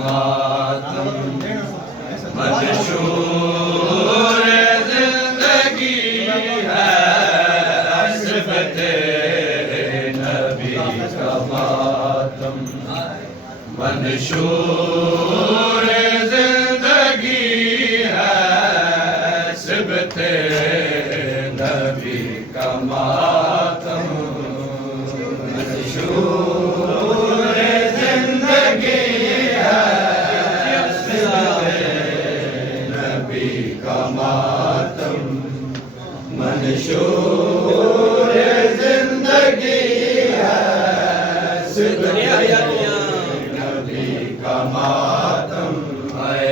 मातम मंशूर जिंदगी है सिफते नबी का मातम मंशूर जिंदगी है सिफते नबी का मातम मंशूर जिंदगी है सिफते नबी का मातम मंशूर जिंदगी है सिफते नबी का मातम है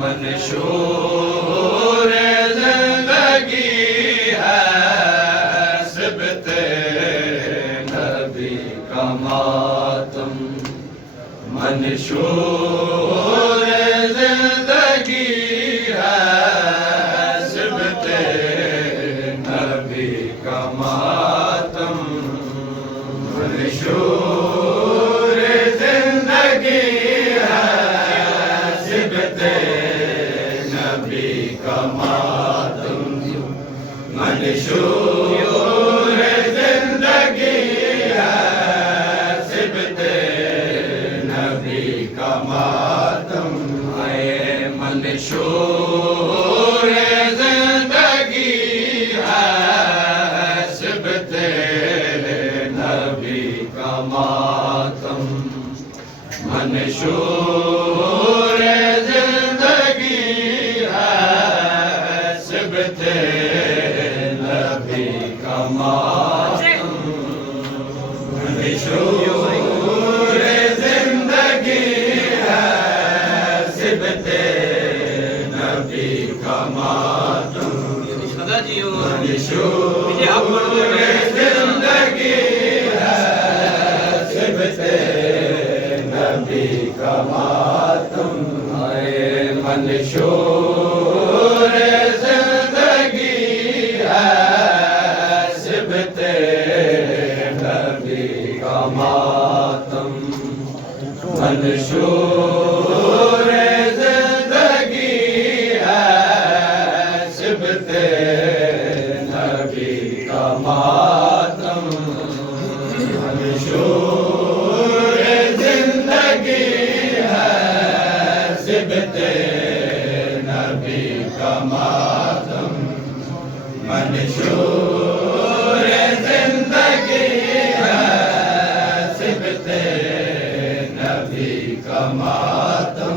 मंशूर जिंदगी है सिफते नबी का मातम मंशूर जिंदगी है सिफते नबी का मातम मंशूर जिंदगी है सिफते नबी का मातम मंशूर जिंदगी है सिफते नबी का मातम है मंशूर जिंदगी है सिफते नबी का मातम मंशूर जिंदगी है सिफते नबी का मातम मंशूर जिंदगी है सिफते नबी का मातम मंशूर जिंदगी है सिफते नबी का मातम मंशूर जिंदगी है सिफते नबी का मातम मंशूर जिंदगी है सिफते नबी का मातम मंशूर जिंदगी है सिफते नबी का मातम मंशूर जिंदगी है सिफते नबी का मातम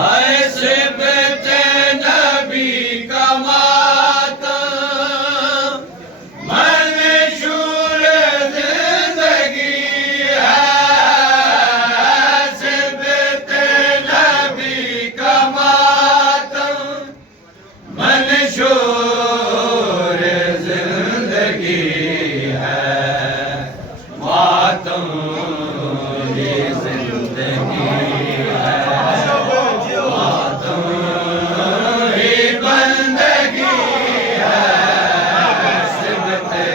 आए सिफते नबी का मातम मंशूर जिंदगी है सिफते नबी का मातम मंशूर जिंदगी है मातम ये जिंदगी है मातम ये बंदगी है सिफते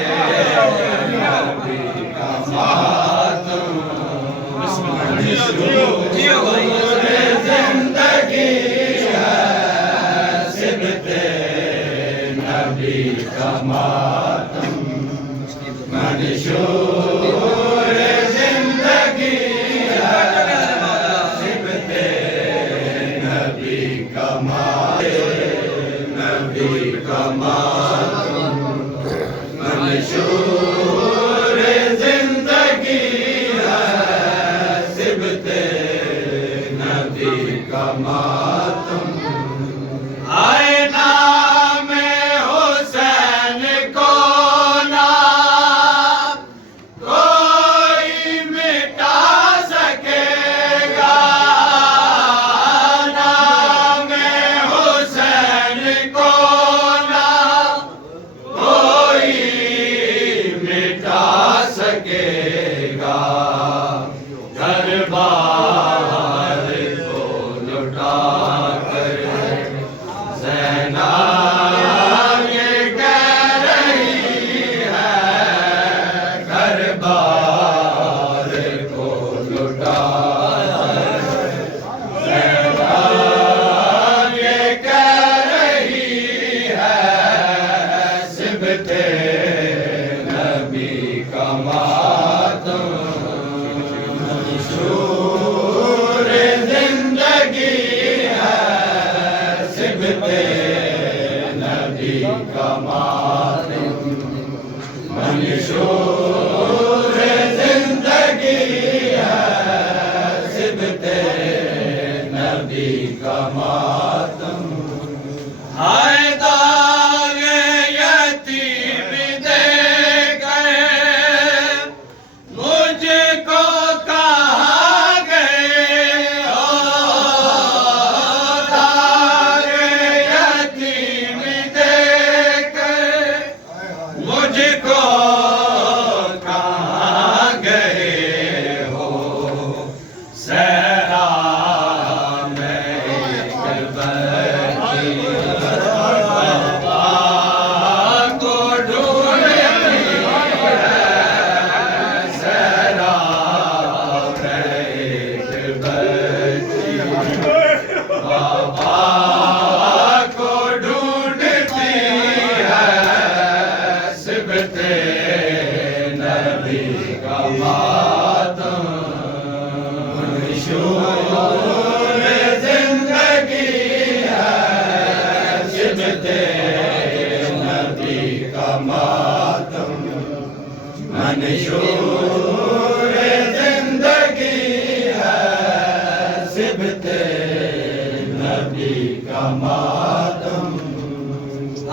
नबी का मातम मंशूर जिंदगी है सिफते नबी का मातम मंशूर जिंदगी है सिफते नबी का मातम नबी का मातम मंशूर जिंदगी है सिफते नबी का मातम आए नाम हुसैन को ना कोई मिटा सकेगा नाम हुसैन को ना कोई मिटा सकेगा दरबार को लुटा कर ज़ैना ये कह रही है दरबार को लुटा का मातम। हाय दाग यतीम देकर मुझको कहाँ गए हो, दाग यतीम देकर मुझको कहाँ गए हो। सहरा में बच्ची बाबा को ढूंढती है, सहरा में बच्ची बाबा को ढूंढती है, सिबते नबी का मातम। मंशूर जिंदगी है, सिबते नबी का मातम। मंशूर जिंदगी है, सिबते नबी का मातम।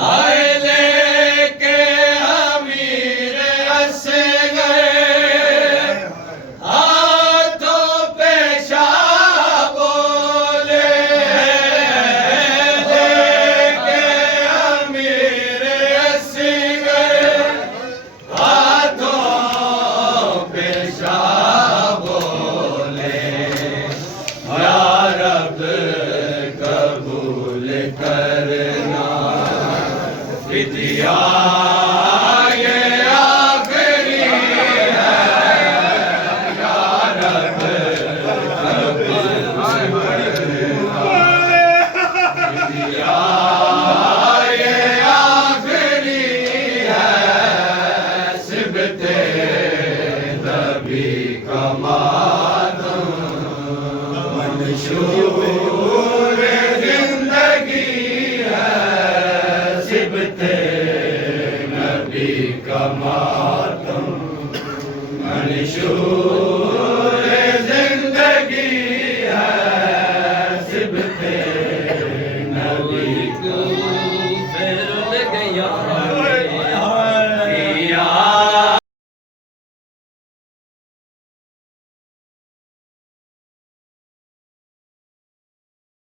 आए लेके अमीर असगर हाथों पे शाह बोले, लेके अमीर असगर हाथों पे शाह बोले, या रब कबूल करना फिदिया ये आखिरी है, या रब कबूल करना फिदिया ये आखिरी है, सिबते नबी का मातम। मंशूर जिंदगी है, सिबते नबी का मातम। मंशूर